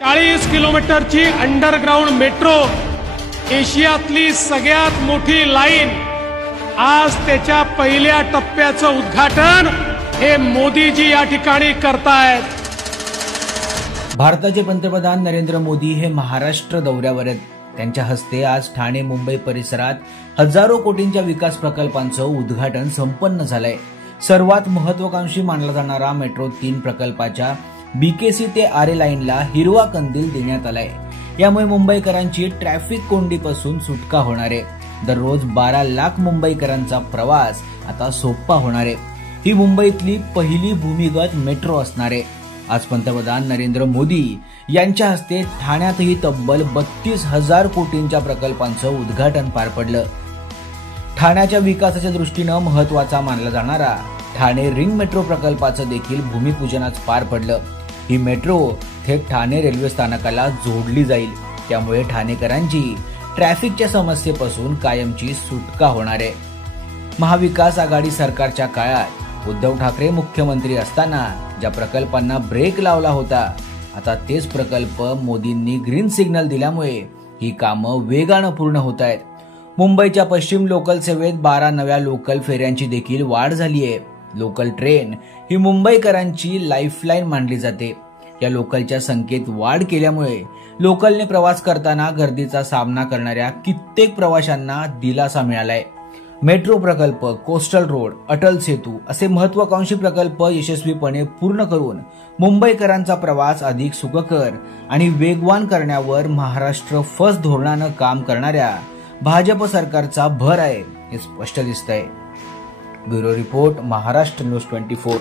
40 किलोमीटरची underground metro, एशियातली सगळ्यात मोठी लाईन, आज त्याच्या पहिल्या टप्प्याचं उद्घाटन हे मोदीजी या ठिकाणी करतायत. भारताचे पंतप्रधान नरेंद्र मोदी हे महाराष्ट्र दौऱ्यावर आहेत. त्यांच्या हस्ते आज ठाणे मुंबई परिसरात हजारो कोटींच्या विकास प्रकल्पांचं उद्घाटन संपन्न झालंय. सर्वात महत्वाकांक्षी मानला जाणारा मेट्रो 3 प्रकल्पाच्या बीकेसी ते आरे लाईनला हिरवा कंदील देण्यात आलाय. यामुळे मुंबईकरांची ट्रॅफिक कोंडीपासून सुटका होणार आहे. दररोज 12 लाख मुंबईकरांचा प्रवास आता सोपा होणार आहे. ही मुंबईतली पहिली भूमिगत मेट्रो असणार आहे. आज पंतप्रधान नरेंद्र मोदी यांच्या हस्ते ठाण्यातही तब्बल 32,000 कोटींच्या प्रकल्पांचं उद्घाटन पार पडलं. ठाण्याच्या विकासाच्या दृष्टीनं महत्वाचा मानला जाणारा ठाणे रिंग मेट्रो प्रकल्पाचं देखील भूमिपूजन आज पार पडलं. ही मेट्रो थेट ठाणे रेल्वे स्थानकाला जोडली जाईल. त्यामुळे ठाणेकरांची ट्रॅफिकच्या समस्येपासून कायमची सुटका होणार आहे. महाविकास आघाडी सरकारच्या काळात उद्धव ठाकरे मुख्यमंत्री असताना ज्या प्रकल्पांना ब्रेक लावला होता, आता तेच प्रकल्प मोदींनी ग्रीन सिग्नल दिल्यामुळे ही कामं वेगानं पूर्ण होत आहेत. मुंबईच्या पश्चिम लोकल सेवेत 12 नव्या लोकल फेऱ्यांची देखील वाढ झाली आहे. लोकल ट्रेन ही मुंबईकरांची लाईफलाईन मानली जाते. या लोकलच्या संख्येत वाढ केल्यामुळे लोकलने प्रवास करताना गर्दीचा सामना करणाऱ्या कित्येक प्रवाशांना दिलासा मिळालाय. मेट्रो प्रकल्प, कोस्टल रोड, अटल सेतू असे महत्वाकांक्षी प्रकल्प यशस्वीपणे पूर्ण करून मुंबईकरांचा प्रवास अधिक सुखकर आणि वेगवान करण्यावर महाराष्ट्र फर्स्ट धोरणानं काम करणाऱ्या भाजप सरकारचा भर आहे हे स्पष्ट दिसतंय. Bureau report, Maharashtra news 24.